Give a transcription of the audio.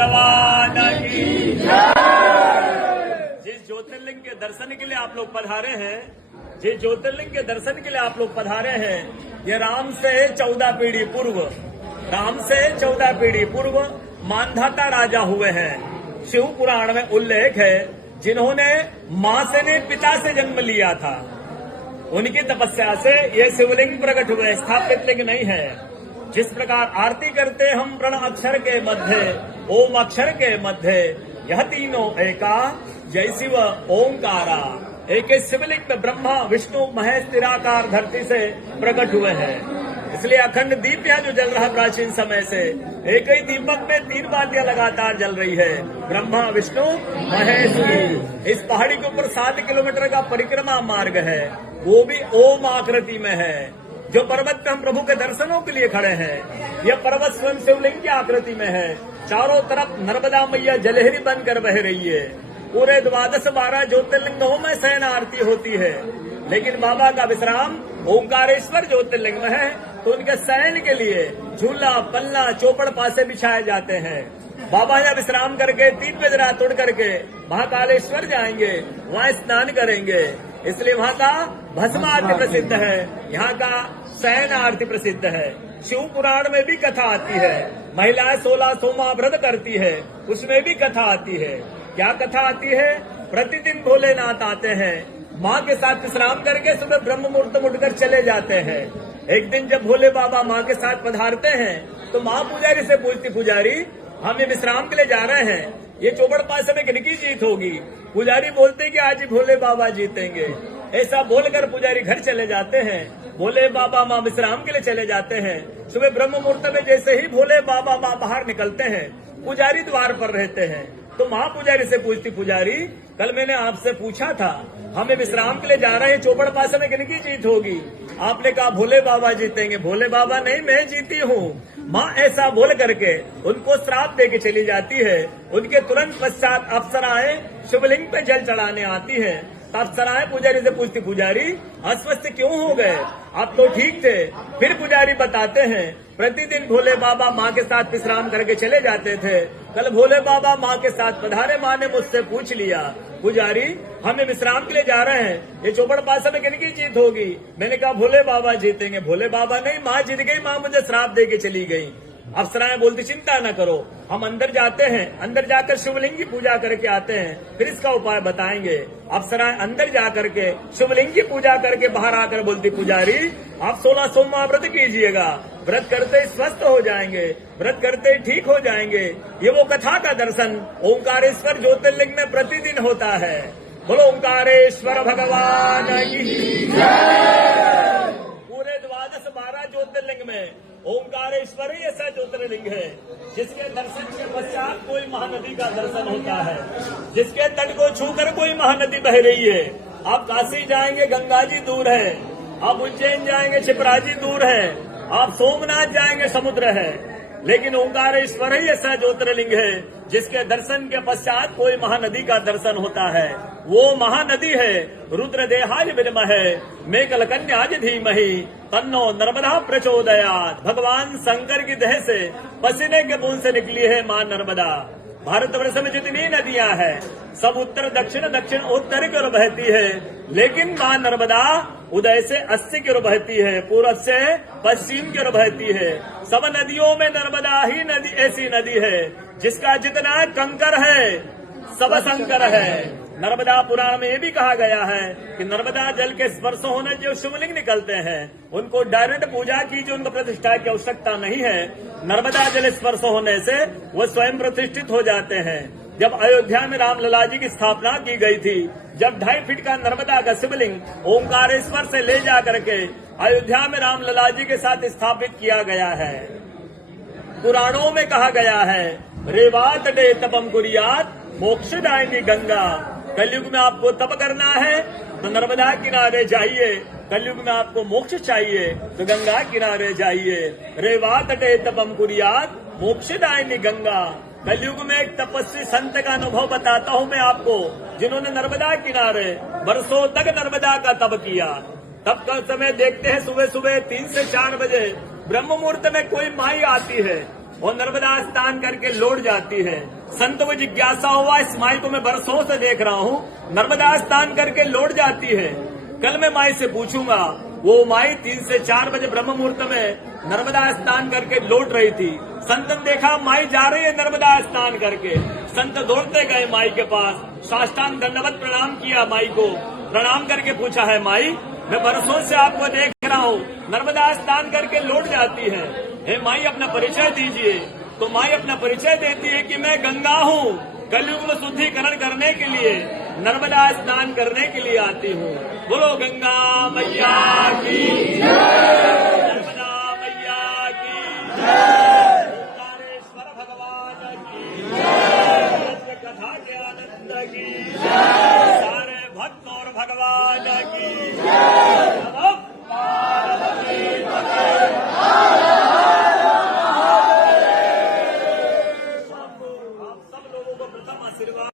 भगवान की जय। जिस ज्योतिर्लिंग के दर्शन के लिए आप लोग पधारे हैं, जिस ज्योतिर्लिंग के दर्शन के लिए आप लोग पधारे हैं, ये राम से 14 पीढ़ी पूर्व, राम से 14 पीढ़ी पूर्व मानधाता राजा हुए हैं। शिव पुराण में उल्लेख है, जिन्होंने मां से ने पिता से जन्म लिया था, उनकी तपस्या से ये शिवलिंग प्रकट हुए, स्थापित लिंग नहीं है। जिस प्रकार आरती करते हम प्रण अक्षर के मध्य, ओम अक्षर के मध्य, यह तीनों एका, जय शिव ओंकारा। एक शिवलिंग में ब्रह्मा विष्णु महेश निराकार धरती से प्रकट हुए हैं। इसलिए अखंड दीप यहाँ जो जल रहा प्राचीन समय से, एक ही दीपक में 3 बातियां लगातार जल रही है, ब्रह्मा विष्णु महेश की। इस पहाड़ी के ऊपर 7 किलोमीटर का परिक्रमा मार्ग है, वो भी ओम आकृति में है। जो पर्वत पे हम प्रभु के दर्शनों के लिए खड़े हैं, यह पर्वत स्वयं शिवलिंग की आकृति में है। चारों तरफ नर्मदा मैया जलहरी बनकर बह रही है। पूरे 12 ज्योतिर्लिंगों में शयन आरती होती है, लेकिन बाबा का विश्राम ओंकारेश्वर ज्योतिर्लिंग में है, तो उनके शयन के लिए झूला पल्ला चौपड़ पासे बिछाए जाते हैं। बाबा यहाँ विश्राम करके 3 बजे रात उड़ करके महाकालेश्वर जाएंगे, वहाँ स्नान करेंगे। इसलिए वहाँ का भस्म आरती प्रसिद्ध है, यहाँ का शयन आरती प्रसिद्ध है। शिव पुराण में भी कथा आती है, महिलाएं 16 सोमवार व्रत करती है, उसमें भी कथा आती है। क्या कथा आती है? प्रतिदिन भोलेनाथ आते हैं, माँ के साथ विश्राम करके सुबह ब्रह्म मुहूर्त में उठकर चले जाते हैं। एक दिन जब भोले बाबा माँ के साथ पधारते हैं, तो माँ पुजारी से पूछती, पुजारी हम ये विश्राम के लिए जा रहे हैं, ये चौबड़ पासे में किनकी जीत होगी? पुजारी बोलते कि आज ही भोले बाबा जीतेंगे। ऐसा बोलकर पुजारी घर चले जाते हैं। भोले बाबा माँ विश्राम के लिए चले जाते हैं। सुबह ब्रह्म मुहूर्त में जैसे ही भोले बाबा माँ बाहर निकलते हैं, पुजारी द्वार पर रहते हैं। तो माँ पुजारी से पूछती, पुजारी कल मैंने आपसे पूछा था, हमें विश्राम के लिए जा रहे हैं, चौपड़ पासे में किनकी जीत होगी? आपने कहा भोले बाबा जीतेंगे। भोले बाबा नहीं, मैं जीती हूँ। माँ ऐसा बोल करके उनको श्राप दे के चली जाती है। उनके तुरंत पश्चात अप्सराएं शिवलिंग पे जल चढ़ाने आती है। अप्सराएं पुजारी से पूछती, पुजारी अस्वस्थ क्यों हो गए? आप तो ठीक थे। फिर पुजारी बताते हैं, प्रतिदिन भोले बाबा माँ के साथ विश्राम करके चले जाते थे। कल भोले बाबा माँ के साथ पधारे, माँ ने मुझसे पूछ लिया, पुजारी हमें विश्राम के लिए जा रहे हैं, ये चौपड़ पासे में किनकी जीत होगी? मैंने कहा भोले बाबा जीतेंगे। भोले बाबा नहीं, माँ जीत गई, माँ मुझे श्राप दे के चली गई। अप्सराएं बोलती, चिंता न करो, हम अंदर जाते हैं, अंदर जाकर शिवलिंग की पूजा करके आते हैं, फिर इसका उपाय बताएंगे। अप्सराएं अंदर जा करके शिवलिंग की पूजा करके बाहर आकर बोलती, पुजारी आप 16 सोमवार व्रत कीजिएगा, व्रत करते ही स्वस्थ हो जाएंगे, व्रत करते ही ठीक हो जाएंगे। ये वो कथा का दर्शन ओंकारेश्वर ज्योतिर्लिंग में प्रतिदिन होता है। बोलो ओंकारेश्वर भगवान की जय। पूरे 12 ज्योतिर्लिंग में ओंकारेश्वर ही ऐसा ज्योतिर्लिंग है, जिसके दर्शन के पश्चात कोई महानदी का दर्शन होता है, जिसके तट को छूकर कोई महानदी बह रही है। आप काशी जाएंगे, गंगा जी दूर है। आप उज्जैन जाएंगे, क्षिप्रा जी दूर है। आप सोमनाथ जाएंगे, समुद्र है। लेकिन ओंकारेश्वर ही ऐसा ज्योतिर्लिंग है, जिसके दर्शन के पश्चात कोई महानदी का दर्शन होता है। वो महानदी है रुद्रदेहाय विद्महे मेघलकन्याय धीमहि तन्नो नर्मदा प्रचोदयात्। भगवान शंकर की देह से पसीने के बूंद से निकली है मां नर्मदा। भारतवर्ष में जितनी नदियां हैं, सब उत्तर दक्षिण दक्षिण उत्तर की ओर बहती है, लेकिन मां नर्मदा उदय से 80 की ओर बहती है, पूरब से पश्चिम की ओर बहती है। सब नदियों में नर्मदा ही नदी ऐसी नदी है, जिसका जितना कंकर है सब शंकर है। नर्मदा पुराण में ये भी कहा गया है कि नर्मदा जल के स्पर्श होने जो शिवलिंग निकलते हैं, उनको डायरेक्ट पूजा कीजिए, उनको प्रतिष्ठा की आवश्यकता नहीं है। नर्मदा जल स्पर्श होने से वो स्वयं प्रतिष्ठित हो जाते हैं। जब अयोध्या में रामलला जी की स्थापना की गई थी, जब 2.5 फीट का नर्मदा का शिवलिंग ओंकारेश्वर से ले जा करके अयोध्या में रामलला जी के साथ स्थापित किया गया है। पुराणों में कहा गया है, रेवात डे तपम कुरियात मोक्षदायिनी गंगा। कलयुग में आपको तप करना है तो नर्मदा किनारे जाइए, कलयुग में आपको मोक्ष चाहिए तो गंगा किनारे जाइए। रेवा तटे तपम कुरियात मोक्षदायिनी गंगा। कलयुग में एक तपस्वी संत का अनुभव बताता हूँ मैं आपको, जिन्होंने नर्मदा किनारे वर्षों तक नर्मदा का तप किया। तब का समय देखते हैं, सुबह सुबह 3 से 4 बजे ब्रह्म मुहूर्त में कोई माई आती है, वो नर्मदा स्नान करके लौट जाती है। संत को जिज्ञासा हुआ, इस माई को मैं बरसों से देख रहा हूँ, नर्मदा स्नान करके लौट जाती है, कल मैं माई से पूछूंगा। वो माई 3 से 4 बजे ब्रह्म मुहूर्त में नर्मदा स्नान करके लौट रही थी। संत ने देखा माई जा रही है नर्मदा स्नान करके। संत दौड़ते गए माई के पास, साष्टांग दंडवत प्रणाम किया माई को, प्रणाम करके पूछा है माई मैं बरसों से आपको देख रहा हूँ, नर्मदा स्नान करके लौट जाती है, हे माई अपना परिचय दीजिए। तो माई अपना परिचय देती है कि मैं गंगा हूँ, कलयुग में शुद्धिकरण करने के लिए नर्मदा स्नान करने के लिए आती हूँ। बोलो गंगा मैया की जय, नर्मदा मैया की जय, ओंकारेश्वर भगवान की जय, कथा के आनंद की जय, सारे भक्त और भगवान की जय। नमः पार्वती पते। आप सब लोगों को प्रथम आशीर्वाद।